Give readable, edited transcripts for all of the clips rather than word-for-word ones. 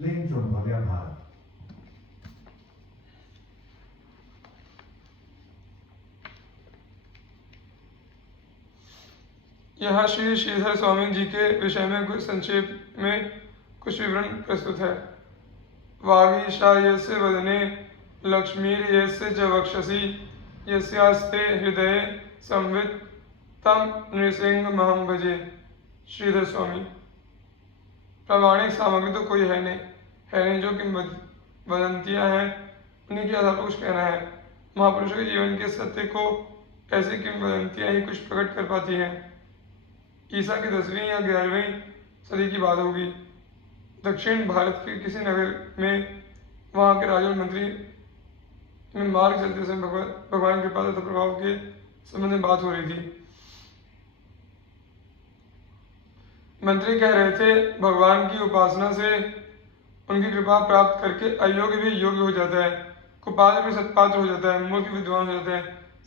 拎准旁边盘。 यहाँ श्री श्रीधर स्वामी जी के विषय में कुछ संक्षेप में कुछ विवरण प्रस्तुत है। वागीशा यस्य वदने लक्ष्मीर यस्य च वक्षसि यस्यास्ते हृदये संवित् तम नृसिंहमहं भजे। श्रीधर स्वामी। प्रामाणिक सामग्री तो कोई है नहीं जो किंवदंतियां हैं उन्हीं के आधार पर कुछ कहना है। महापुरुषों के जीवन के सत्य को ऐसी किंवदंतियां ही कुछ प्रकट कर पाती हैं। ईसा की 10वीं या 11वीं सदी की बात होगी। दक्षिण भारत के किसी नगर में वहाँ के राजा और मंत्री में मार्ग चलते समय भगवान कृपा तथा प्रभाव के संबंध में बात हो रही थी। मंत्री कह रहे थे भगवान की उपासना से उनकी कृपा प्राप्त करके अयोग्य भी योग्य हो जाता है, कुपात्र भी सत्पात्र हो जाता है, मूर्ख विद्वान हो जाता है।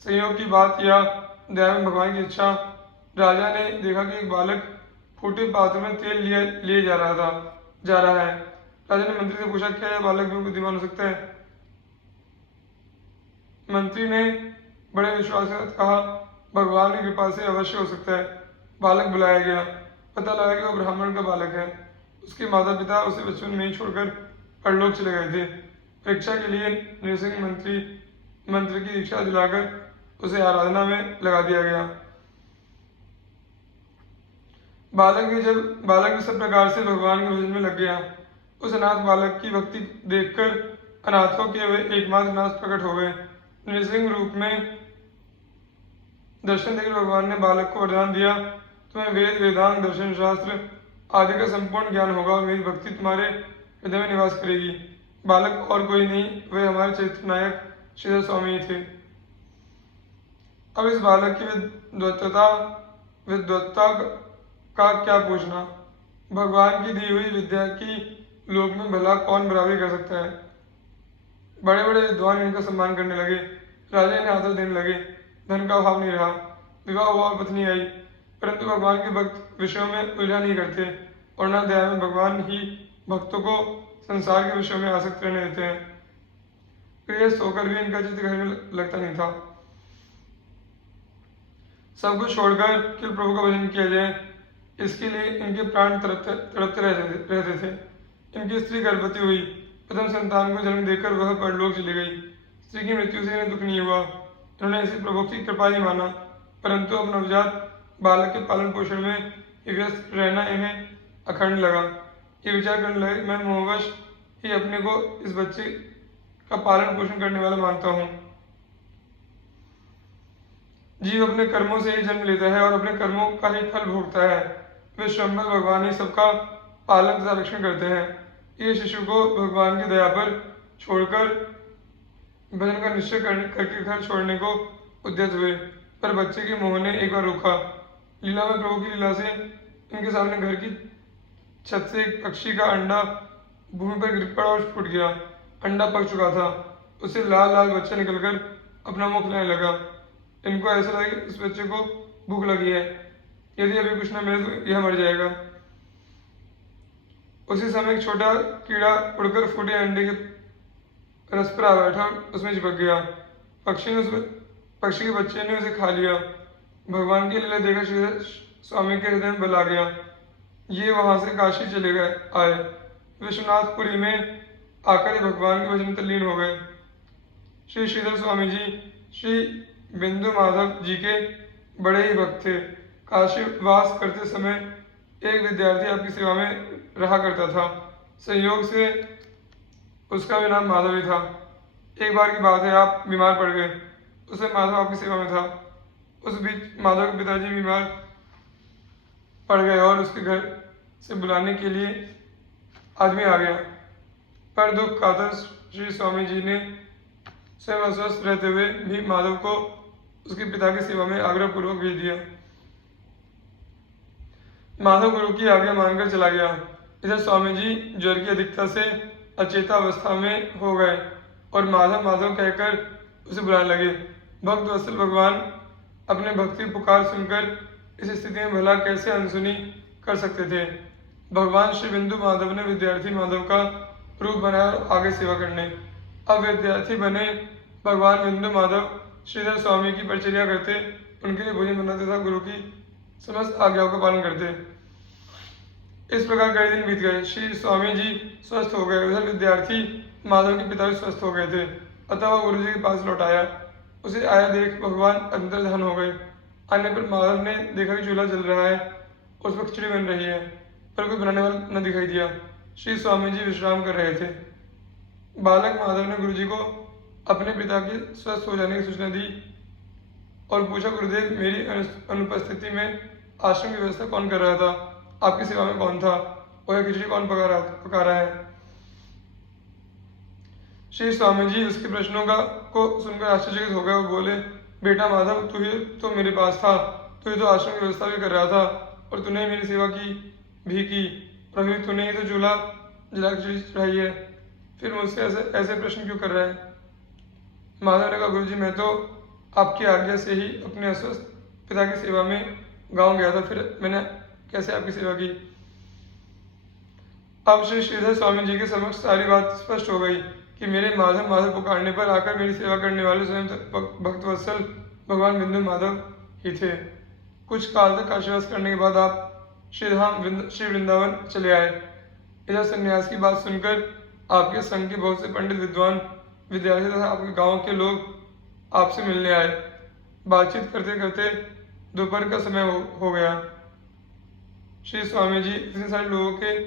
संयोग की बात या दया में भगवान की इच्छा। राजा ने देखा कि एक बालक फूटे पात्र में तेल लिए जा रहा है। राजा ने मंत्री से पूछा, क्या यह बालक भी बुद्धिमान हो सकता है? मंत्री ने बड़े विश्वास के साथ कहा, भगवान की कृपा से अवश्य हो सकता है। बालक बुलाया गया। पता लगा कि वह ब्राह्मण का बालक है। उसके माता पिता उसे बचपन में ही छोड़कर परलोक चले गए थे। परीक्षा के लिए नृसिंह मंत्र की दीक्षा दिलाकर उसे आराधना में लगा दिया गया। बालक भी सब प्रकार से भगवान के भजन में लग गया। उस अनाथ बालक की भक्ति देखकर अनाथों के वे एकमात्र नाथ प्रकट हो गए। नृसिंह रूप में दर्शन देकर भगवान ने बालक को वरदान दिया, तुम्हें वेद वेदांत दर्शन शास्त्र आदि का संपूर्ण ज्ञान होगा और मेरी भक्ति तुम्हारे हृदय में निवास करेगी। बालक और कोई नहीं, वे हमारे चैत्र नायक श्रीधर स्वामी थे। अब इस बालक की विद्वत्ता का क्या पूछना। भगवान की दी हुई विद्या की लोक में भला कौन बराबरी कर सकता है। बड़े बड़े विद्वान इनका सम्मान करने लगे। राजा इन्हें आदर देने लगे। धन का अभाव नहीं रहा। विवाह हुआ और पत्नी आई, परंतु भगवान के भक्त विषयों में उलझा नहीं करते और न दया में भगवान ही भक्तों को संसार के विषयों में आसक्त रहने देते हैं। गृहस्थ होकर भी इनका चित्त घर में लगता नहीं था। सब कुछ छोड़कर केवल प्रभु का भजन किया जाए, इसके लिए इनके प्राण तड़पते रहते थे। इनकी स्त्री गर्भवती हुई। प्रथम संतान को जन्म देकर वह परलोक चली गई। स्त्री की मृत्यु से इन्हें दुख नहीं हुआ। इन्होंने इसे प्रभु की कृपा ही माना, परंतु अब नवजात बालक के पालन पोषण में व्यस्त रहना इन्हें अखंड लगा। ये विचार करने लगे, मैं मोहवश ही अपने को इस बच्चे का पालन पोषण करने वाला मानता हूँ। जीव अपने कर्मों से ही जन्म लेता है और अपने कर्मों का ही फल भोगता है। विश्वम्भर भगवान ही सबका पालन तथा रक्षण करते हैं। ये शिशु को भगवान की दया पर छोड़कर भजन का निश्चय करके घर छोड़ने को उद्यत हुए, पर बच्चे के मोह ने एक बार रोका। लीला में प्रभु की लीला से इनके सामने घर की छत से एक पक्षी का अंडा भूमि पर गिर पड़ा और फूट गया। अंडा पक चुका था। उससे लाल लाल बच्चा निकलकर अपना मुंह खिलाने लगा। इनको ऐसा लगा कि इस बच्चे को भूख लगी है, यदि अभी कुछ न मिले तो यह मर जाएगा। उसी समय एक छोटा कीड़ा उड़कर फूटे अंडे के रस पर आ बैठा, उसमें चिपक गया। पक्षी के बच्चे ने उसे खा लिया। भगवान की लीला देखकर श्रीधर स्वामी के हृदय में बल आ गया। ये वहां से काशी चले आए। विश्वनाथपुरी में आकर भगवान के भजन में तल्लीन हो गए। श्री श्रीधर स्वामी जी श्री बिंदु माधव जी के बड़े ही भक्त थे। काशी वास करते समय एक विद्यार्थी आपकी सेवा में रहा करता था। संयोग से उसका भी नाम माधव ही था। एक बार की बात है, आप बीमार पड़ गए। उस समय माधव आपकी सेवा में था। उस बीच माधव के पिताजी बीमार पड़ गए और उसके घर से बुलाने के लिए आदमी आ गया, पर दुख कातर श्री स्वामी जी ने स्वयं अस्वस्थ रहते हुए भी माधव को उसके पिता की सेवा में आग्रहपूर्वक भेज दिया। माधव गुरु की आज्ञा मानकर चला गया। इधर स्वामी जी ज्वर की अधिकता से अचेता अवस्था में हो गए और माधव माधव कहकर उसे बुलाने लगे। भक्त वत्सल भगवान अपने भक्ति पुकार सुनकर इस स्थिति में भला कैसे अनसुनी कर सकते थे। भगवान श्री बिंदु माधव ने विद्यार्थी माधव का रूप बनाया और आगे सेवा करने। अब विद्यार्थी बने भगवान बिंदु माधव श्रीधर स्वामी की परिचर्या करते, उनके लिए भोजन बनाते तथा गुरु की समस्त आज्ञाओं का पालन करते। इस प्रकार कई दिन बीत गए। श्री स्वामी जी स्वस्थ हो गए। उधर विद्यार्थी माधव के पिता भी स्वस्थ हो गए थे, अतः वह गुरु जी के पास लौट आया। उसे आया देख भगवान अंतर्ध्यान हो गए। आने पर माधव ने देखा कि चूल्हा जल रहा है, उस पर खिचड़ी बन रही है, पर कोई बनाने वाला न दिखाई दिया। श्री स्वामी जी विश्राम कर रहे थे। बालक माधव ने गुरुजी को अपने पिता के स्वस्थ हो जाने की सूचना दी और पूछा, गुरुदेव मेरी अनुपस्थिति में आश्रम की व्यवस्था कौन कर रहा था? आपकी सेवा में कौन था? और यह खिचड़ी कौन पका रहा है? श्री स्वामी जी उसके प्रश्नों को सुनकर आश्चर्यचकित हो गए और बोले, बेटा माधव, तू ही तो मेरे पास था, तू ही तो आश्रम की व्यवस्था भी कर रहा था और तूने मेरी सेवा भी की, और अभी तूने ही तो चूल्हा जला खिचड़ी चढ़ाई है, फिर मुझसे ऐसे प्रश्न क्यों कर रहा है? माधव ने कहा, गुरुजी मैं तो आपकी आज्ञा से ही अपने अस्वस्थ पिता की सेवा में गांव गया था, फिर मैंने कैसे आपकी सेवा की? अब श्री श्रीधर स्वामी जी के समक्ष सारी बात स्पष्ट हो गई कि मेरे माधव माधव पुकारने पर आकर मेरी सेवा करने वाले स्वयं भक्तवत्सल भगवान बिंदु माधव ही थे। कुछ काल तक काशीवास करने के बाद आप श्री वृंदावन चले आए। इधर संन्यास की बात सुनकर आपके संघ के बहुत से पंडित विद्वान विद्यार्थी तथा आपके गांव के लोग आपसे मिलने आए। बातचीत करते करते दोपहर का समय हो गया। श्री स्वामी जी इतने सारे लोगों के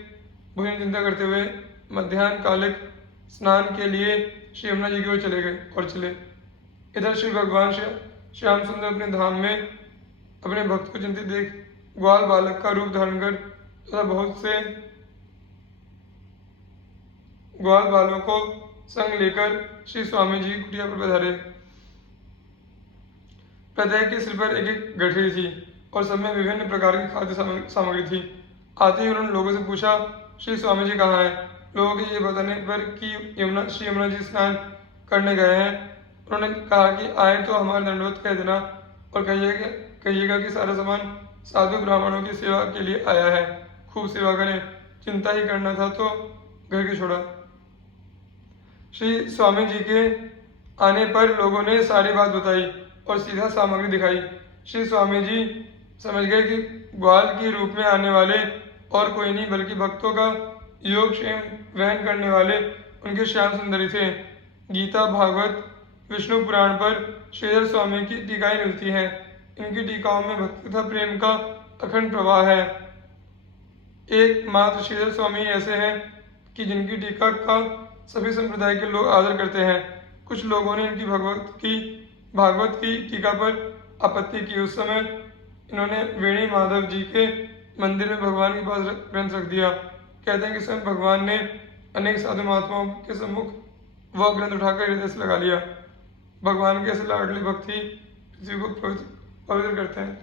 भोजन चिंता करते हुए मध्याह्न कालिक स्नान के लिए श्री यमुना जी की ओर चले। इधर श्री भगवान श्याम सुंदर अपने धाम में अपने भक्त को चिंतित देख ग्वाल बालक का रूप धारण कर तथा बहुत से ग्वाल बालों को संग लेकर श्री स्वामी जी कुटिया पर पधारे। प्रत्येक के सिर पर एक एक गठरी थी और सब में विभिन्न प्रकार की खाद्य सामग्री थी। आते ही उन्होंने लोगों से पूछा, श्री स्वामी जी कहाँ हैं? लोगों के ये बताने पर कि श्री यमुना जी स्नान करने गए हैं, उन्होंने कहा कि आए तो हमारे दंडवत कह देना और कहिएगा कि सारा सामान साधु ब्राह्मणों की सेवा के लिए आया है, खूब सेवा करें, चिंता ही करना था तो घर के छोड़ा। श्री स्वामी जी के आने पर लोगों ने सारी बात बताई और सीधा सामग्री दिखाई। श्री स्वामी जी समझ गए कि ग्वाल के रूप में आने वाले और कोई नहीं बल्कि भक्तों का योग क्षेम वहन करने वाले उनके श्याम सुंदरी थे। गीता, भागवत, विष्णु पुराण पर श्रीधर स्वामी की टीकाएं मिलती हैं। इनकी टीकाओं में भक्ति तथा प्रेम का अखंड प्रवाह है। एकमात्र श्रीधर स्वामी ऐसे हैं कि जिनकी टीका का सभी संप्रदाय के लोग आदर करते हैं। कुछ लोगों ने इनकी भागवत की टीका पर आपत्ति की। उस समय इन्होंने वेणी माधव जी के मंदिर में भगवान के पास ग्रंथ रख दिया। कहते हैं कि स्वयं भगवान ने अनेक साधु महात्माओं के सम्मुख वह ग्रंथ उठाकर हृदय से लगा लिया। भगवान के ऐसे लाडले भक्त ही पृथ्वी को पवित्र करते हैं।